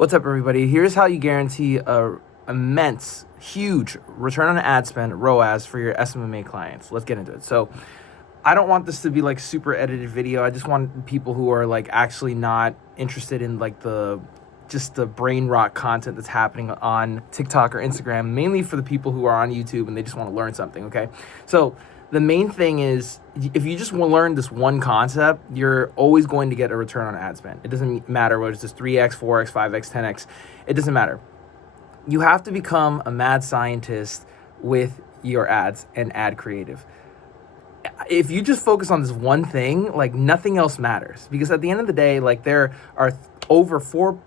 What's up, everybody? Here's how you guarantee a immense, huge return on ad spend, ROAS, for your SMMA clients. Let's get into it. So I don't want this to be like super edited video. I just want people who are like actually not interested in like just the brain rot content that's happening on TikTok or Instagram, mainly for the people who are on YouTube and they just want to learn something, okay? So the main thing is, if you just want to learn this one concept, you're always going to get a return on ad spend. It doesn't matter whether it's just 3x, 4x, 5x, 10x. It doesn't matter. You have to become a mad scientist with your ads and ad creative. If you just focus on this one thing, like nothing else matters. Because at the end of the day, like there are over 4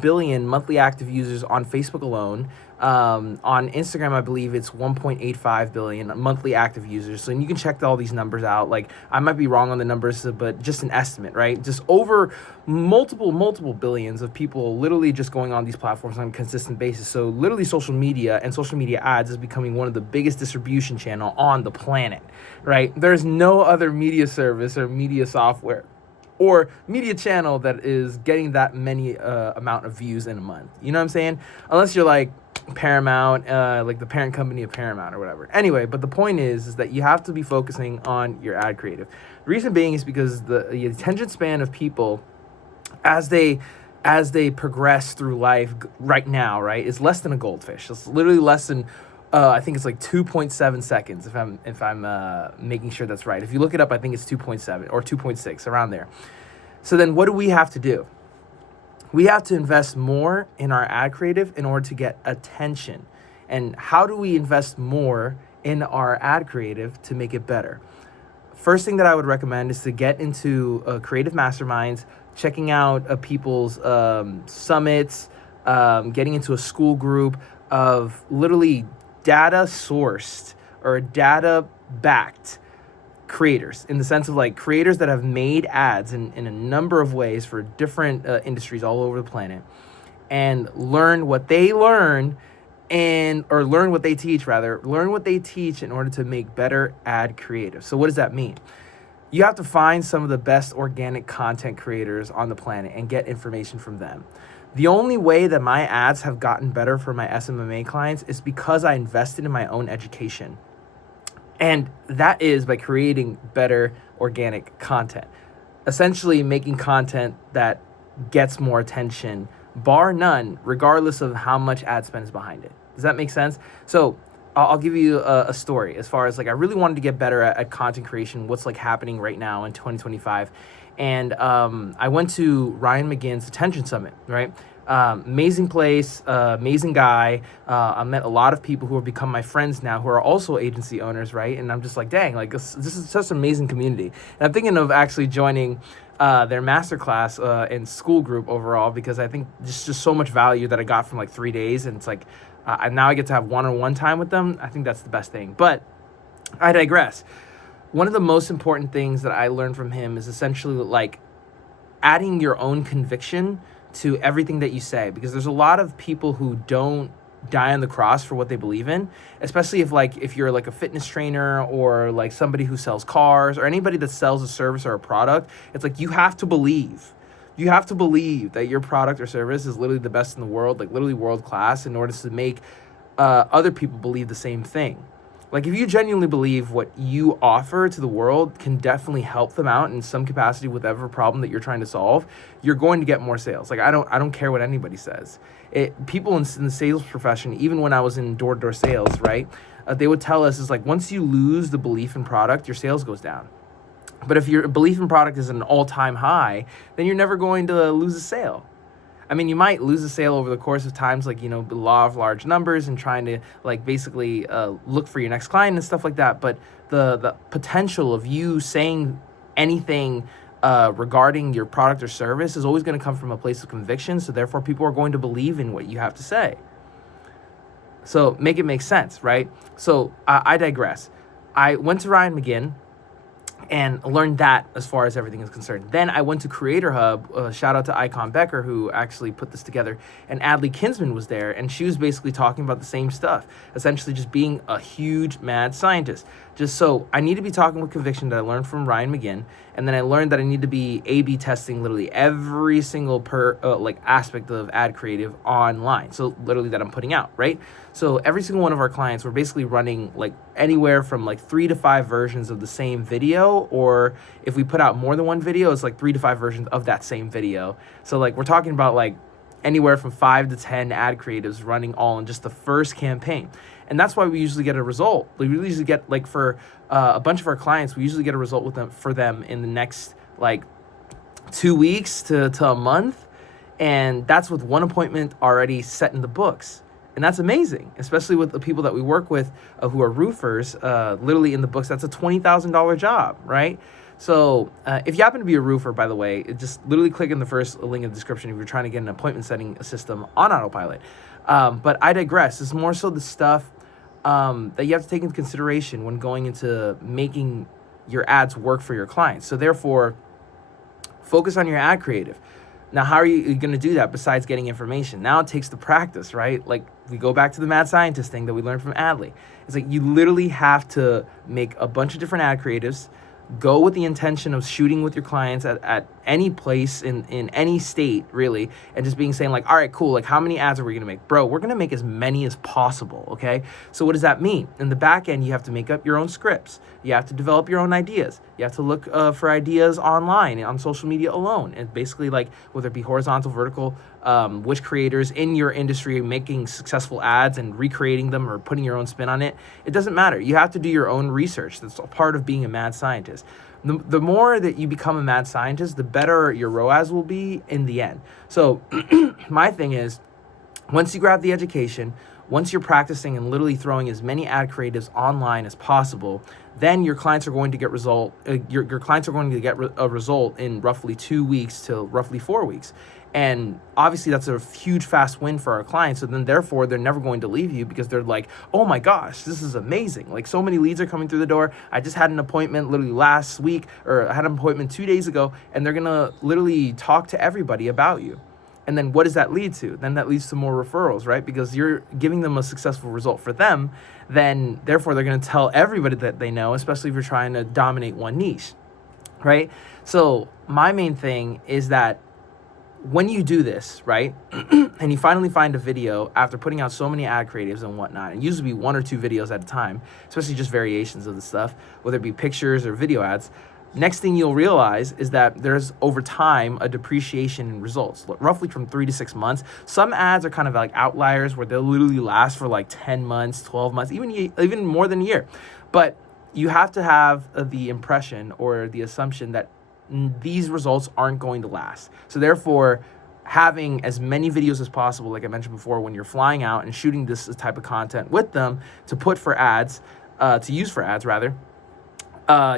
billion monthly active users on Facebook alone. On Instagram, I believe it's 1.85 billion monthly active users. So you can check all these numbers out. Like I might be wrong on the numbers, but just an estimate, right? Just over multiple billions of people literally just going on these platforms on a consistent basis. So literally social media and social media ads is becoming one of the biggest distribution channel on the planet, right? There's no other media service or media software or media channel that is getting that many amount of views in a month. You know what I'm saying? Unless you're like Paramount, like the parent company of Paramount or whatever. Anyway, but the point is that you have to be focusing on your ad creative. The reason being is because the attention span of people as they progress through life right now, right, is less than a goldfish. It's literally less than I think it's like 2.7 seconds if I'm making sure that's right. If you look it up, I think it's 2.7 or 2.6, around there. So then what do we have to do? We have to invest more in our ad creative in order to get attention. And how do we invest more in our ad creative to make it better? First thing that I would recommend is to get into creative masterminds, checking out people's summits, getting into a school group of literally data sourced or data backed creators, in the sense of like creators that have made ads in a number of ways for different industries all over the planet, and learn what they learn or learn what they teach in order to make better ad creative. So what does that mean? You have to find some of the best organic content creators on the planet and get information from them. The only way that my ads have gotten better for my SMMA clients is because I invested in my own education. And that is by creating better organic content. Essentially making content that gets more attention, bar none, regardless of how much ad spend is behind it. Does that make sense? So I'll give you a story as far as like I really wanted to get better at content creation, what's like happening right now in 2025. And I went to Ryan McGinn's Attention Summit, right? Amazing place, amazing guy. I met a lot of people who have become my friends now who are also agency owners, right? And I'm just like, dang, like this is such an amazing community. And I'm thinking of actually joining their masterclass and school group overall, because I think just so much value that I got from like 3 days. And it's like, now I get to have one-on-one time with them. I think that's the best thing. But I digress. One of the most important things that I learned from him is essentially like adding your own conviction to everything that you say, because there's a lot of people who don't die on the cross for what they believe in, especially if you're like a fitness trainer or like somebody who sells cars or anybody that sells a service or a product. It's like you have to believe that your product or service is literally the best in the world, like literally world class, in order to make other people believe the same thing. Like if you genuinely believe what you offer to the world can definitely help them out in some capacity with whatever problem that you're trying to solve, you're going to get more sales. Like I don't care what anybody says. People in the sales profession, even when I was in door-to-door sales, right? They would tell us is like once you lose the belief in product, your sales goes down. But if your belief in product is an all-time high, then you're never going to lose a sale. I mean, you might lose a sale over the course of times, like, you know, the law of large numbers and trying to like basically look for your next client and stuff like that. But the potential of you saying anything regarding your product or service is always going to come from a place of conviction. So therefore, people are going to believe in what you have to say. So make it make sense, right? So I digress. I went to Ryan McGinn. and learned that as far as everything is concerned. Then I went to Creator Hub. Shout out to Icon Becker, who actually put this together. And Adley Kinsman was there, and she was basically talking about the same stuff, essentially just being a huge mad scientist. Just so I need to be talking with conviction that I learned from Ryan McGinn, and then I learned that I need to be A/B testing literally every single aspect of ad creative online. So literally that I'm putting out, right? So every single one of our clients, we're basically running like anywhere from like 3 to 5 versions of the same video, or if we put out more than one video, it's like 3 to 5 versions of that same video. So like we're talking about like anywhere from 5 to 10 ad creatives running all in just the first campaign. And that's why we usually get a result. We usually get like for a bunch of our clients, we usually get a result for them in the next like 2 weeks to a month. And that's with one appointment already set in the books. And that's amazing, especially with the people that we work with who are roofers, literally in the books. That's a $20,000 job, right? So if you happen to be a roofer, by the way, just literally click in the first link in the description if you're trying to get an appointment setting system on autopilot. But I digress. It's more so the stuff that you have to take into consideration when going into making your ads work for your clients. So therefore, focus on your ad creative. Now, how are you going to do that besides getting information? Now it takes the practice, right? Like we go back to the mad scientist thing that we learned from Adley. It's like you literally have to make a bunch of different ad creatives, go with the intention of shooting with your clients at any place in any state, really, and just saying like, all right, cool, like how many ads are we gonna make? Bro, we're gonna make as many as possible, okay? So what does that mean? In the back end, you have to make up your own scripts. You have to develop your own ideas. You have to look for ideas online, on social media alone. And basically like, whether it be horizontal, vertical, which creators in your industry are making successful ads and recreating them or putting your own spin on it. It doesn't matter. You have to do your own research. That's a part of being a mad scientist. The more that you become a mad scientist, the better your ROAS will be in the end. So my thing is, once you grab the education, once you're practicing and literally throwing as many ad creatives online as possible, then your clients are going to get your clients are going to get a result in roughly 2 weeks to roughly 4 weeks. And obviously that's a huge fast win for our clients. So then therefore they're never going to leave you because they're like, oh my gosh, this is amazing. Like so many leads are coming through the door. I just had an appointment literally last week, or I had an appointment 2 days ago, and they're going to literally talk to everybody about you. And then what does that lead to? Then that leads to more referrals, right? Because you're giving them a successful result for them. Then therefore they're going to tell everybody that they know, especially if you're trying to dominate one niche, right? So my main thing is that when you do this, right, and you finally find a video after putting out so many ad creatives and whatnot, and usually be 1 or 2 videos at a time, especially just variations of the stuff, whether it be pictures or video ads, next thing you'll realize is that there's over time a depreciation in results, roughly from 3 to 6 months. Some ads are kind of like outliers where they'll literally last for like 10 months, 12 months, even more than a year. But you have to have the impression or the assumption that these results aren't going to last. So therefore, having as many videos as possible, like I mentioned before, when you're flying out and shooting this type of content with them to put for ads, to use for ads rather,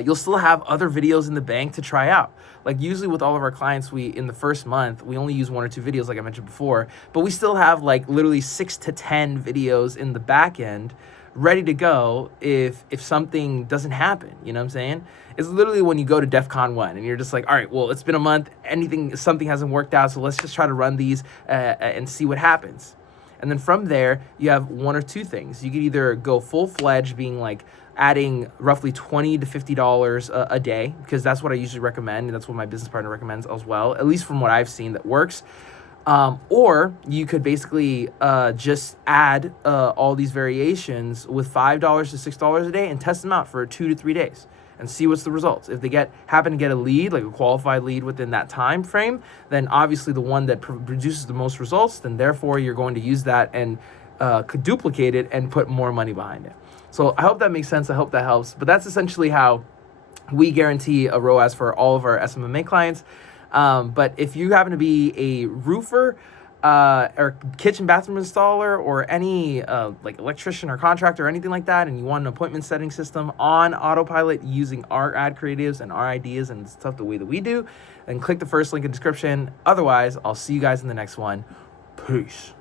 you'll still have other videos in the bank to try out. Like usually with all of our clients, in the first month, we only use 1 or 2 videos like I mentioned before, but we still have like literally 6 to 10 videos in the back end ready to go if something doesn't happen, you know what I'm saying? It's literally when you go to DEFCON 1 and you're just like, all right, well, it's been a month, something hasn't worked out, so let's just try to run these and see what happens. And then from there, you have 1 or 2 things. You could either go full-fledged, being like adding roughly $20 to $50 a day, because that's what I usually recommend, and that's what my business partner recommends as well, at least from what I've seen that works. Or you could basically just add all these variations with $5 to $6 a day and test them out for 2 to 3 days and see what's the results. If they happen to get a lead, like a qualified lead within that time frame, then obviously the one that produces the most results, then therefore you're going to use that and could duplicate it and put more money behind it. So I hope that makes sense. I hope that helps. But that's essentially how we guarantee a ROAS for all of our SMMA clients. But if you happen to be a roofer or kitchen bathroom installer or any like electrician or contractor or anything like that, and you want an appointment setting system on autopilot using our ad creatives and our ideas and stuff the way that we do, then click the first link in the description. Otherwise, I'll see you guys in the next one. Peace.